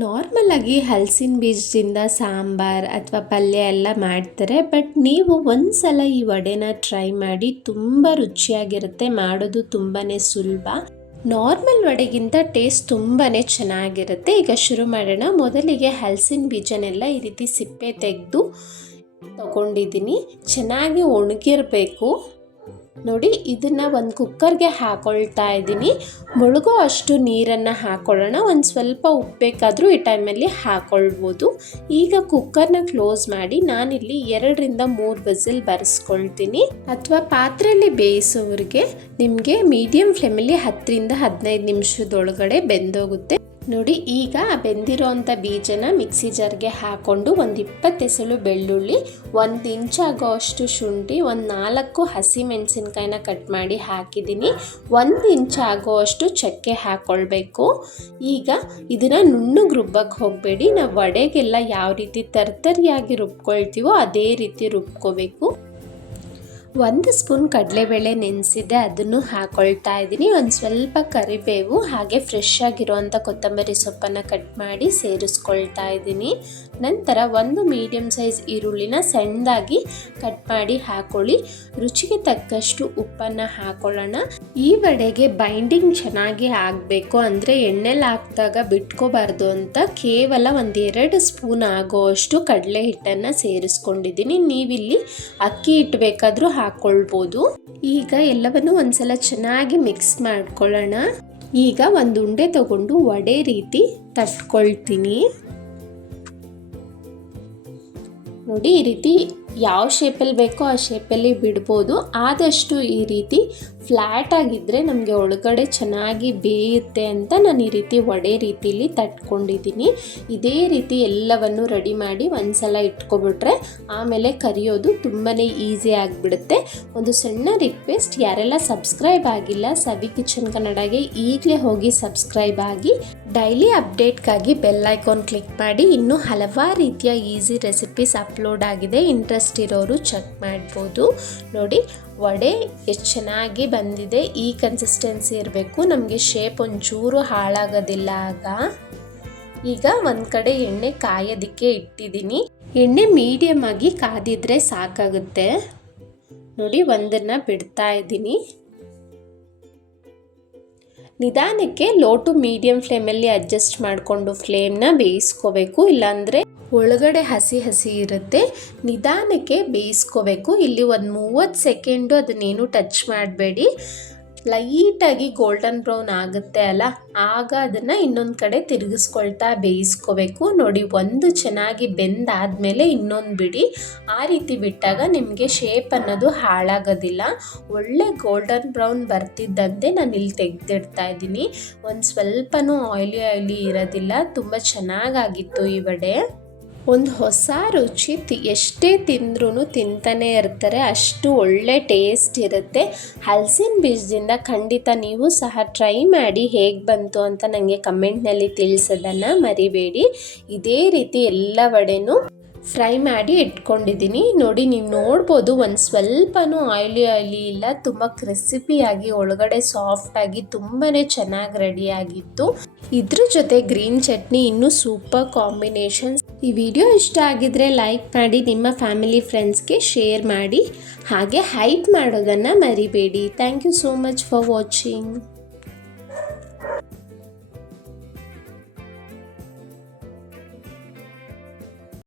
Normal ಆಗಿ ಹಲಸಿನ ಬೀಜದಿಂದ ಸಾಂಬಾರ್ ಅಥವಾ ಪಲ್ಯ ಎಲ್ಲ ಮಾಡ್ತಾರೆ. ಬಟ್ ನೀವು ಒಂದ್ಸಲ ಈ ವಡೆನ ಟ್ರೈ ಮಾಡಿ, ತುಂಬ ರುಚಿಯಾಗಿರುತ್ತೆ. ಮಾಡೋದು ತುಂಬಾ ಸುಲಭ. ನಾರ್ಮಲ್ ವಡೆಗಿಂತ ಟೇಸ್ಟ್ ತುಂಬಾ ಚೆನ್ನಾಗಿರುತ್ತೆ. ಈಗ ಶುರು ಮಾಡೋಣ. ಮೊದಲಿಗೆ ಹಲಸಿನ ಬೀಜನೆಲ್ಲ ಈ ರೀತಿ ಸಿಪ್ಪೆ ತೆಗೆದು ತಗೊಂಡಿದ್ದೀನಿ. ಚೆನ್ನಾಗಿ ಒಣಗಿರಬೇಕು ನೋಡಿ. ಇದನ್ನು ಒಂದು ಕುಕ್ಕರ್ಗೆ ಹಾಕೊಳ್ತಾ ಇದ್ದೀನಿ. ಮುಳುಗೋ ಅಷ್ಟು ನೀರನ್ನು ಹಾಕೊಳ್ಳೋಣ. ಒಂದು ಸ್ವಲ್ಪ ಉಪ್ಪು ಬೇಕಾದರೂ ಈ ಟೈಮಲ್ಲಿ ಹಾಕ್ಕೊಳ್ಬೋದು. ಈಗ ಕುಕ್ಕರ್ನ ಕ್ಲೋಸ್ ಮಾಡಿ ನಾನಿಲ್ಲಿ 2 ರಿಂದ 3 ವಿಸಿಲ್ ಬರೆಸ್ಕೊಳ್ತೀನಿ. ಅಥವಾ ಪಾತ್ರೆಯಲ್ಲಿ ಬೇಯಿಸೋರಿಗೆ ನಿಮಗೆ ಮೀಡಿಯಂ ಫ್ಲೇಮಲ್ಲಿ 10 ರಿಂದ 15 ನಿಮಿಷದೊಳಗಡೆ ಬೆಂದೋಗುತ್ತೆ ನೋಡಿ. ಈಗ ಬೆಂದಿರೋ ಅಂಥ ಬೀಜನ ಮಿಕ್ಸಿ ಜಾರ್ಗೆ ಹಾಕ್ಕೊಂಡು ಒಂದು 20 ಎಸಳು ಬೆಳ್ಳುಳ್ಳಿ, 1 ಇಂಚ್ ಆಗೋ ಅಷ್ಟು ಶುಂಠಿ, ಒಂದು 4 ಹಸಿಮೆಣಸಿನ್ಕಾಯಿನ ಕಟ್ ಮಾಡಿ ಹಾಕಿದ್ದೀನಿ. 1 ಇಂಚ್ ಆಗೋ ಅಷ್ಟು ಚಕ್ಕೆ ಹಾಕ್ಕೊಳ್ಬೇಕು. ಈಗ ಇದನ್ನು ನುಣ್ಣಗೆ ರುಬ್ಬಕ್ಕೆ ಹೋಗಬೇಡಿ. ನಾವು ವಡೆಗೆಲ್ಲ ಯಾವ ರೀತಿ ತರ್ತರಿಯಾಗಿ ರುಬ್ಕೊಳ್ತೀವೋ ಅದೇ ರೀತಿ ರುಬ್ಕೋಬೇಕು. 1 ಸ್ಪೂನ್ ಕಡಲೆಬೇಳೆ ನೆನೆಸಿದ್ದೆ, ಅದನ್ನು ಹಾಕೊಳ್ತಾ ಇದ್ದೀನಿ. ಒಂದು ಸ್ವಲ್ಪ ಕರಿಬೇವು, ಹಾಗೆ ಫ್ರೆಶ್ ಆಗಿರೋವಂಥ ಕೊತ್ತಂಬರಿ ಸೊಪ್ಪನ್ನು ಕಟ್ ಮಾಡಿ ಸೇರಿಸ್ಕೊಳ್ತಾ ಇದ್ದೀನಿ. ನಂತರ 1 ಮೀಡಿಯಮ್ ಸೈಜ್ ಈರುಳ್ಳಿನ ಸಣ್ಣದಾಗಿ ಕಟ್ ಮಾಡಿ ಹಾಕೊಳ್ಳಿ. ರುಚಿಗೆ ತಕ್ಕಷ್ಟು ಉಪ್ಪನ್ನು ಹಾಕೊಳ್ಳೋಣ. ಈ ವಡೆಗೆ ಬೈಂಡಿಂಗ್ ಚೆನ್ನಾಗಿ ಆಗಬೇಕು ಅಂದರೆ ಎಣ್ಣೆಲಿ ಹಾಕಿದಾಗ ಬಿಟ್ಕೋಬಾರ್ದು ಅಂತ ಕೇವಲ 1-2 ಸ್ಪೂನ್ ಆಗೋಷ್ಟು ಕಡಲೆ ಹಿಟ್ಟನ್ನು ಸೇರಿಸ್ಕೊಂಡಿದ್ದೀನಿ. ನೀವಿಲ್ಲಿ ಅಕ್ಕಿ ಹಿಟ್ಟು ಬೇಕಾದರೂ ಹಾಕ್ಕೊಳ್ಬೋದು. ಈಗ ಎಲ್ಲವನ್ನು ಒಂದ್ಸಲ ಚೆನ್ನಾಗಿ ಮಿಕ್ಸ್ ಮಾಡ್ಕೊಳ್ಳೋಣ. ಈಗ ಒಂದು ಉಂಡೆ ತಗೊಂಡು ವಡೆ ರೀತಿ ತಟ್ಕೊಳ್ತೀನಿ ನೋಡಿ. ಈ ರೀತಿ ಯಾವ ಶೇಪಲ್ಲಿ ಬೇಕೋ ಆ ಶೇಪಲ್ಲಿ ಬಿಡ್ಬೋದು. ಆದಷ್ಟು ಈ ರೀತಿ ಫ್ಲ್ಯಾಟ್ ಆಗಿದ್ದರೆ ನಮಗೆ ಒಳಗಡೆ ಚೆನ್ನಾಗಿ ಬೇಯುತ್ತೆ ಅಂತ ನಾನು ಈ ರೀತಿ ವಡೆ ರೀತಿಲಿ ತಟ್ಕೊಂಡಿದ್ದೀನಿ. ಇದೇ ರೀತಿ ಎಲ್ಲವನ್ನು ರೆಡಿ ಮಾಡಿ ಒಂದ್ಸಲ ಇಟ್ಕೊಬಿಟ್ರೆ ಆಮೇಲೆ ಕರಿಯೋದು ತುಂಬಾ ಈಸಿ ಆಗಿಬಿಡುತ್ತೆ. ಒಂದು ಸಣ್ಣ ರಿಕ್ವೆಸ್ಟ್, ಯಾರೆಲ್ಲ ಸಬ್ಸ್ಕ್ರೈಬ್ ಆಗಿಲ್ಲ ಸವಿ ಕಿಚನ್ ಕನ್ನಡಗೆ ಈಗಲೇ ಹೋಗಿ ಸಬ್ಸ್ಕ್ರೈಬ್ ಆಗಿ. ಡೈಲಿ ಅಪ್ಡೇಟ್ಗಾಗಿ ಬೆಲ್ ಐಕಾನ್ ಕ್ಲಿಕ್ ಮಾಡಿ. ಇನ್ನೂ ಹಲವಾರು ರೀತಿಯ ಈಸಿ ರೆಸಿಪೀಸ್ ಅಪ್ಲೋಡ್ ಆಗಿದೆ. ಇಂಟ್ರೆಸ್ಟ್ ಇರೋರು ಚೆಕ್ ಮಾಡ್ಬೋದು ನೋಡಿ. ವಡೆ ಎಷ್ಟು ಚೆನ್ನಾಗಿ ಬಂದಿದೆ. ಈ ಕನ್ಸಿಸ್ಟೆನ್ಸಿ ಇರಬೇಕು, ನಮಗೆ ಶೇಪ್ ಒಂಚೂರು ಹಾಳಾಗೋದಿಲ್ಲ ಆಗ. ಈಗ ಒಂದು ಕಡೆ ಎಣ್ಣೆ ಕಾಯೋದಕ್ಕೆ ಇಟ್ಟಿದ್ದೀನಿ. ಎಣ್ಣೆ ಮೀಡಿಯಮ್ ಆಗಿ ಕಾದಿದ್ರೆ ಸಾಕಾಗುತ್ತೆ ನೋಡಿ. ಒಂದನ್ನು ಬಿಡ್ತಾ ಇದ್ದೀನಿ. ನಿಧಾನಕ್ಕೆ ಲೋ ಟು ಮೀಡಿಯಂ ಫ್ಲೇಮಲ್ಲಿ ಅಡ್ಜಸ್ಟ್ ಮಾಡಿಕೊಂಡು ಫ್ಲೇಮ್ನ ಬೇಯಿಸ್ಕೋಬೇಕು. ಇಲ್ಲಾಂದರೆ ಒಳಗಡೆ ಹಸಿ ಹಸಿ ಇರುತ್ತೆ. ನಿಧಾನಕ್ಕೆ ಬೇಯಿಸ್ಕೋಬೇಕು. ಇಲ್ಲಿ ಒಂದು 30 ಸೆಕೆಂಡು ಅದನ್ನೇನು ಟಚ್ ಮಾಡಬೇಡಿ. ಲೈಟಾಗಿ ಗೋಲ್ಡನ್ ಬ್ರೌನ್ ಆಗುತ್ತೆ ಅಲ್ಲ, ಆಗ ಅದನ್ನು ಇನ್ನೊಂದು ಕಡೆ ತಿರುಗಿಸ್ಕೊಳ್ತಾ ಬೇಯಿಸ್ಕೋಬೇಕು ನೋಡಿ. ಒಂದು ಚೆನ್ನಾಗಿ ಬೆಂದಾದಮೇಲೆ ಇನ್ನೊಂದು ಬಿಡಿ. ಆ ರೀತಿ ಬಿಟ್ಟಾಗ ನಿಮಗೆ ಶೇಪ್ ಅನ್ನೋದು ಹಾಳಾಗೋದಿಲ್ಲ. ಒಳ್ಳೆ ಗೋಲ್ಡನ್ ಬ್ರೌನ್ ಬರ್ತಿದ್ದಂತೆ ನಾನು ಇಲ್ಲಿ ತೆಗೆದಿಡ್ತಾ ಇದ್ದೀನಿ. ಒಂದು ಸ್ವಲ್ಪನೂ ಆಯ್ಲಿ ಇರೋದಿಲ್ಲ. ತುಂಬ ಚೆನ್ನಾಗಾಗಿತ್ತು ಈ ವಡೆ. ಒಂದು ಹೊಸ ರುಚಿ, ಎಷ್ಟೇ ತಿಂದ್ರೂ ತಿಂತಾನೆ ಇರ್ತಾರೆ, ಅಷ್ಟು ಒಳ್ಳೆ ಟೇಸ್ಟ್ ಇರುತ್ತೆ. ಹಲಸಿನ ಬೀಜದಿಂದ ಖಂಡಿತ ನೀವು ಸಹ ಟ್ರೈ ಮಾಡಿ ಹೇಗೆ ಬಂತು ಅಂತ ನನಗೆ ಕಮೆಂಟ್ನಲ್ಲಿ ತಿಳಿಸೋದನ್ನು ಮರಿಬೇಡಿ. ಇದೇ ರೀತಿ ಎಲ್ಲ ವಡೆನೂ ಫ್ರೈ ಮಾಡಿ ಇಟ್ಕೊಂಡಿದ್ದೀನಿ ನೋಡಿ. ನೀವು ನೋಡ್ಬೋದು ಒಂದು ಸ್ವಲ್ಪನೂ ಆಯ್ಲಿ ಇಲ್ಲ, ತುಂಬ ಕ್ರಿಸ್ಪಿಯಾಗಿ ಒಳಗಡೆ ಸಾಫ್ಟಾಗಿ ತುಂಬಾ ಚೆನ್ನಾಗಿ ರೆಡಿಯಾಗಿತ್ತು. ಇದ್ರ ಜೊತೆ ಗ್ರೀನ್ ಚಟ್ನಿ ಇನ್ನೂ ಸೂಪರ್ ಕಾಂಬಿನೇಷನ್ಸ್. ಈ ವಿಡಿಯೋ ಇಷ್ಟ ಆಗಿದ್ರೆ ಲೈಕ್ ಮಾಡಿ, ನಿಮ್ಮ ಫ್ಯಾಮಿಲಿ ಫ್ರೆಂಡ್ಸ್ಗೆ ಶೇರ್ ಮಾಡಿ, ಹಾಗೆ ಹೈಪ್ ಮಾಡೋದನ್ನು ಮರಿಬೇಡಿ. Thank you so much for watching.